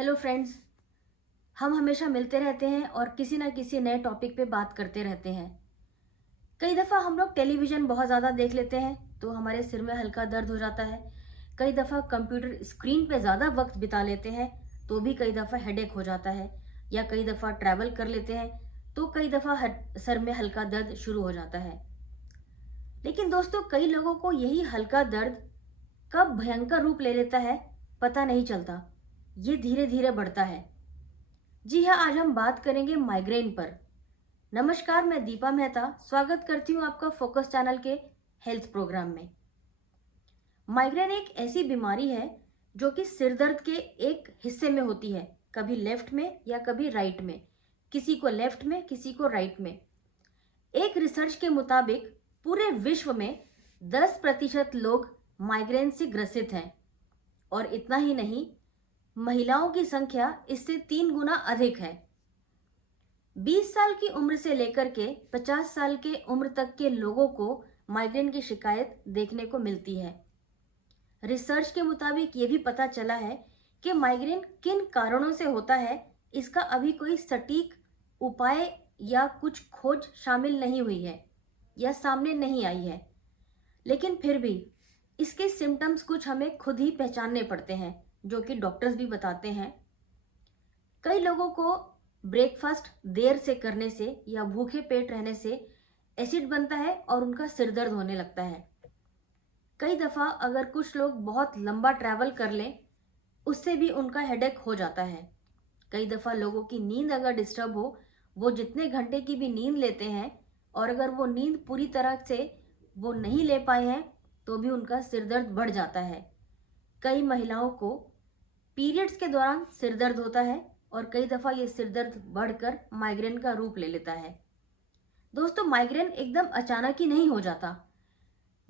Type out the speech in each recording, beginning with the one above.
Hello friends. हम हमेशा मिलते रहते हैं और किसी ना किसी नए टॉपिक पे बात करते रहते हैं। कई दफ़ा हम लोग टेलीविज़न बहुत ज़्यादा देख लेते हैं तो हमारे सिर में हल्का दर्द हो जाता है। कई दफ़ा कंप्यूटर स्क्रीन पे ज़्यादा वक्त बिता लेते हैं तो भी कई दफ़ा हेडेक हो जाता है। या कई दफ़ा ट्रैवल कर लेते हैं तो कई दफ़ा सर में हल्का दर्द शुरू हो जाता है। लेकिन दोस्तों, कई लोगों को यही हल्का दर्द कब भयंकर रूप ले लेता है पता नहीं चलता। ये धीरे धीरे बढ़ता है। जी हाँ, आज हम बात करेंगे माइग्रेन पर। नमस्कार, मैं दीपा मेहता स्वागत करती हूँ आपका फोकस चैनल के हेल्थ प्रोग्राम में। माइग्रेन एक ऐसी बीमारी है जो कि सिर दर्द के एक हिस्से में होती है, कभी लेफ्ट में या कभी राइट में, किसी को लेफ्ट में किसी को राइट में। एक रिसर्च के मुताबिक पूरे विश्व में 10% लोग माइग्रेन से ग्रसित हैं और इतना ही नहीं, महिलाओं की संख्या इससे 3 गुना अधिक है। 20 साल की उम्र से लेकर के 50 साल के उम्र तक के लोगों को माइग्रेन की शिकायत देखने को मिलती है। रिसर्च के मुताबिक ये भी पता चला है कि माइग्रेन किन कारणों से होता है, इसका अभी कोई सटीक उपाय या कुछ खोज शामिल नहीं हुई है या सामने नहीं आई है। लेकिन फिर भी इसके सिम्टम्स कुछ हमें खुद ही पहचानने पड़ते हैं, जो कि डॉक्टर्स भी बताते हैं। कई लोगों को ब्रेकफास्ट देर से करने से या भूखे पेट रहने से एसिड बनता है और उनका सिर दर्द होने लगता है। कई दफ़ा अगर कुछ लोग बहुत लंबा ट्रैवल कर लें, उससे भी उनका हेडेक हो जाता है। कई दफ़ा लोगों की नींद अगर डिस्टर्ब हो, वो जितने घंटे की भी नींद लेते हैं और अगर वो नींद पूरी तरह से वो नहीं ले पाए हैं तो भी उनका सिर दर्द बढ़ जाता है। कई महिलाओं को पीरियड्स के दौरान सिर दर्द होता है और कई दफ़ा ये सिर दर्द बढ़कर माइग्रेन का रूप ले लेता है। दोस्तों, माइग्रेन एकदम अचानक ही नहीं हो जाता।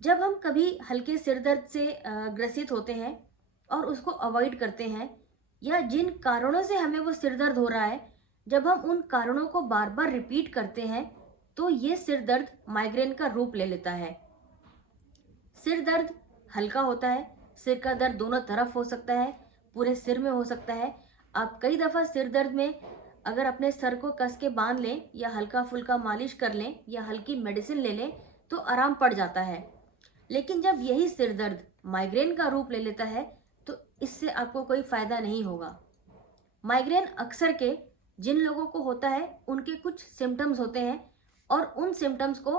जब हम कभी हल्के सिर दर्द से ग्रसित होते हैं और उसको अवॉइड करते हैं, या जिन कारणों से हमें वो सिर दर्द हो रहा है, जब हम उन कारणों को बार बार रिपीट करते हैं तो ये सिर दर्द माइग्रेन का रूप ले लेता है। सिर दर्द हल्का होता है। सिर का दर्द दोनों तरफ हो सकता है, पूरे सिर में हो सकता है। आप कई दफ़ा सिर दर्द में अगर अपने सर को कस के बांध लें या हल्का फुल्का मालिश कर लें या हल्की मेडिसिन ले लें तो आराम पड़ जाता है। लेकिन जब यही सिर दर्द माइग्रेन का रूप ले लेता है तो इससे आपको कोई फ़ायदा नहीं होगा। माइग्रेन अक्सर के जिन लोगों को होता है उनके कुछ सिम्टम्स होते हैं और उन सिम्टम्स को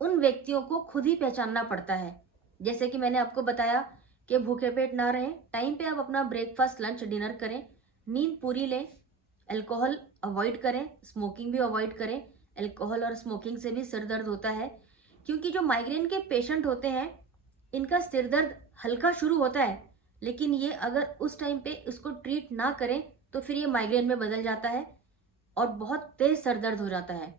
उन व्यक्तियों को खुद ही पहचानना पड़ता है। जैसे कि मैंने आपको बताया कि भूखे पेट ना रहें, टाइम पे आप अपना ब्रेकफास्ट लंच डिनर करें, नींद पूरी लें, अल्कोहल अवॉइड करें, स्मोकिंग भी अवॉइड करें। अल्कोहल और स्मोकिंग से भी सिर दर्द होता है, क्योंकि जो माइग्रेन के पेशेंट होते हैं इनका सिर दर्द हल्का शुरू होता है, लेकिन ये अगर उस टाइम पे इसको ट्रीट ना करें तो फिर ये माइग्रेन में बदल जाता है और बहुत तेज सर दर्द हो जाता है।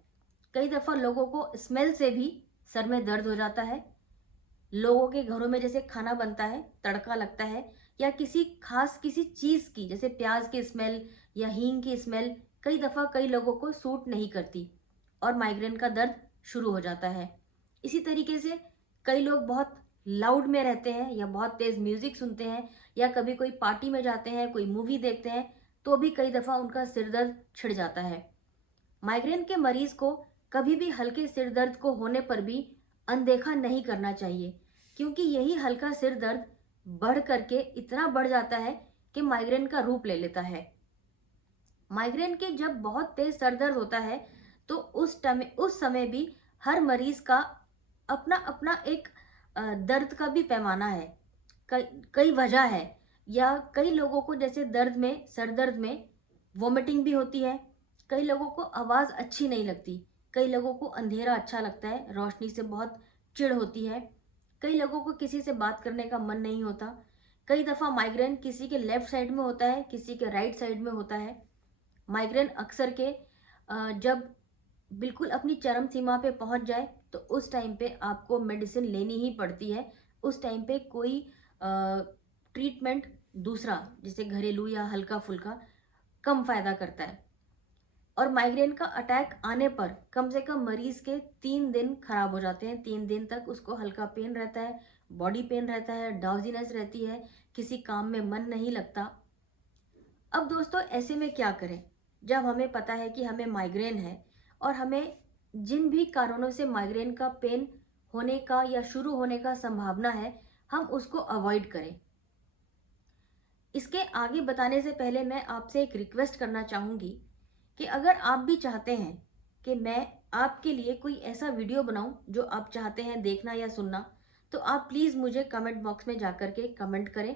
कई दफ़ा लोगों को स्मेल से भी सर में दर्द हो जाता है। लोगों के घरों में जैसे खाना बनता है, तड़का लगता है, या किसी खास किसी चीज़ की जैसे प्याज की स्मेल या हींग की स्मेल कई दफ़ा कई लोगों को सूट नहीं करती और माइग्रेन का दर्द शुरू हो जाता है। इसी तरीके से कई लोग बहुत लाउड में रहते हैं या बहुत तेज़ म्यूज़िक सुनते हैं या कभी कोई पार्टी में जाते हैं, कोई मूवी देखते हैं, तो भी कई दफ़ा उनका सिर दर्द छिड़ जाता है। माइग्रेन के मरीज को कभी भी हल्के सिर दर्द को होने पर भी अनदेखा नहीं करना चाहिए, क्योंकि यही हल्का सिर दर्द बढ़ करके इतना बढ़ जाता है कि माइग्रेन का रूप ले लेता है। माइग्रेन के जब बहुत तेज सर दर्द होता है तो उस समय भी हर मरीज का अपना अपना एक दर्द का भी पैमाना है। कई कई वजह है, या कई लोगों को जैसे दर्द में सर दर्द में वोमिटिंग भी होती है। कई लोगों को आवाज़ अच्छी नहीं लगती, कई लोगों को अंधेरा अच्छा लगता है, रोशनी से बहुत चिढ़ होती है। कई लोगों को किसी से बात करने का मन नहीं होता। कई दफ़ा माइग्रेन किसी के लेफ्ट साइड में होता है, किसी के राइट साइड में होता है। माइग्रेन अक्सर के जब बिल्कुल अपनी चरम सीमा पे पहुंच जाए तो उस टाइम पे आपको मेडिसिन लेनी ही पड़ती है। उस टाइम पे कोई ट्रीटमेंट दूसरा जैसे घरेलू या हल्का फुल्का कम फायदा करता है। और माइग्रेन का अटैक आने पर कम से कम मरीज के 3 दिन खराब हो जाते हैं। 3 दिन तक उसको हल्का पेन रहता है, बॉडी पेन रहता है, ड्राउजीनेस रहती है, किसी काम में मन नहीं लगता। अब अब दोस्तों ऐसे में क्या करें जब हमें पता है कि हमें माइग्रेन है और हमें जिन भी कारणों से माइग्रेन का पेन होने का या शुरू होने का संभावना है हम उसको अवॉइड करें। इसके आगे बताने से पहले मैं आपसे एक रिक्वेस्ट करना चाहूँगी कि अगर आप भी चाहते हैं कि मैं आपके लिए कोई ऐसा वीडियो बनाऊं जो आप चाहते हैं देखना या सुनना, तो आप प्लीज़ मुझे कमेंट बॉक्स में जाकर के कमेंट करें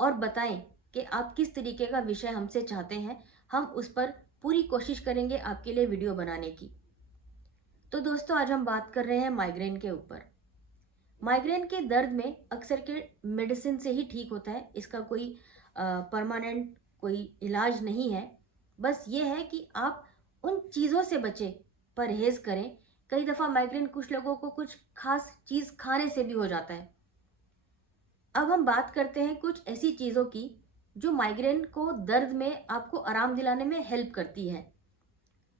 और बताएं कि आप किस तरीके का विषय हमसे चाहते हैं। हम उस पर पूरी कोशिश करेंगे आपके लिए वीडियो बनाने की। तो दोस्तों आज हम बात कर रहे हैं माइग्रेन के ऊपर। माइग्रेन के दर्द में अक्सर के मेडिसिन से ही ठीक होता है, इसका कोई परमानेंट कोई इलाज नहीं है। बस ये है कि आप उन चीज़ों से बचें, परहेज़ करें। कई दफ़ा माइग्रेन कुछ लोगों को कुछ खास चीज़ खाने से भी हो जाता है। अब हम बात करते हैं कुछ ऐसी चीज़ों की जो माइग्रेन को दर्द में आपको आराम दिलाने में हेल्प करती है।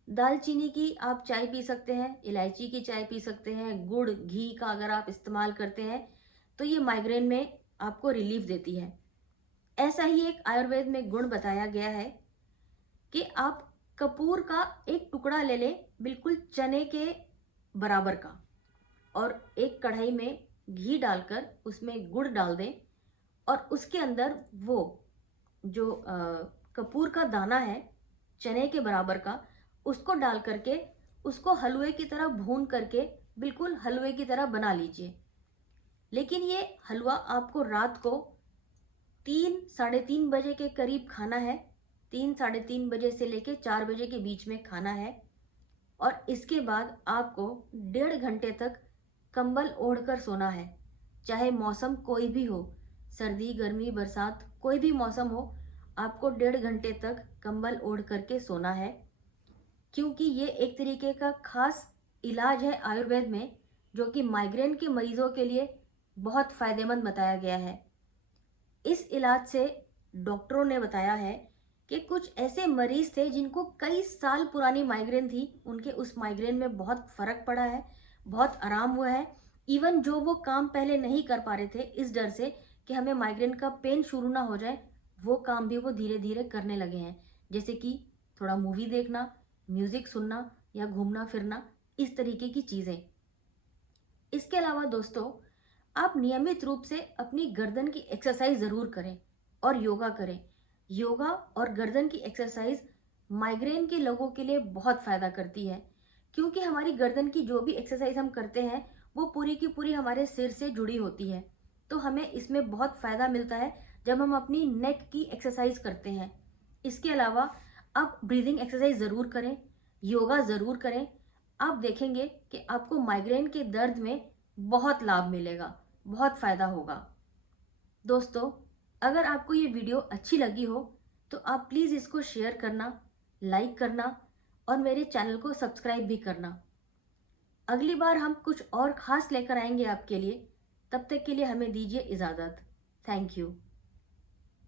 दालचीनी की आप चाय पी सकते हैं, इलायची की चाय पी सकते हैं, गुड़ घी का अगर आप इस्तेमाल करते हैं तो ये माइग्रेन में आपको रिलीफ देती है। ऐसा ही एक आयुर्वेद में गुण बताया गया है कि आप कपूर का एक टुकड़ा ले लें, बिल्कुल चने के बराबर का, और एक कढ़ाई में घी डालकर उसमें गुड़ डाल दें और उसके अंदर वो जो कपूर का दाना है चने के बराबर का, उसको डाल करके उसको हलवे की तरह भून करके बिल्कुल हलवे की तरह बना लीजिए। लेकिन ये हलवा आपको रात को 3-3:30 बजे के करीब खाना है। 3-3:30 बजे से लेके 4 बजे के बीच में खाना है। और इसके बाद आपको 1.5 घंटे तक कंबल ओढ़कर सोना है। चाहे मौसम कोई भी हो, सर्दी गर्मी बरसात कोई भी मौसम हो, आपको 1.5 घंटे तक कंबल ओढ़ करके सोना है। क्योंकि ये एक तरीके का खास इलाज है आयुर्वेद में, जो कि माइग्रेन के मरीजों के लिए बहुत फ़ायदेमंद बताया गया है। इस इलाज से डॉक्टरों ने बताया है कि कुछ ऐसे मरीज थे जिनको कई साल पुरानी माइग्रेन थी, उनके उस माइग्रेन में बहुत फ़र्क पड़ा है, बहुत आराम हुआ है। इवन जो वो काम पहले नहीं कर पा रहे थे इस डर से कि हमें माइग्रेन का पेन शुरू ना हो जाए, वो काम भी वो धीरे धीरे करने लगे हैं। जैसे कि थोड़ा मूवी देखना, म्यूज़िक सुनना या घूमना फिरना, इस तरीके की चीज़ें। इसके अलावा दोस्तों आप नियमित रूप से अपनी गर्दन की एक्सरसाइज ज़रूर करें और योगा करें। योगा और गर्दन की एक्सरसाइज माइग्रेन के लोगों के लिए बहुत फ़ायदा करती है, क्योंकि हमारी गर्दन की जो भी एक्सरसाइज हम करते हैं वो पूरी की पूरी हमारे सिर से जुड़ी होती है। तो हमें इसमें बहुत फ़ायदा मिलता है जब हम अपनी नेक की एक्सरसाइज करते हैं। इसके अलावा आप ब्रीदिंग एक्सरसाइज ज़रूर करें, योगा ज़रूर करें। आप देखेंगे कि आपको माइग्रेन के दर्द में बहुत लाभ मिलेगा, बहुत फ़ायदा होगा। दोस्तों अगर आपको ये वीडियो अच्छी लगी हो तो आप प्लीज़ इसको शेयर करना, लाइक करना और मेरे चैनल को सब्सक्राइब भी करना। अगली बार हम कुछ और ख़ास लेकर आएंगे आपके लिए। तब तक के लिए हमें दीजिए इजाज़त। Thank you.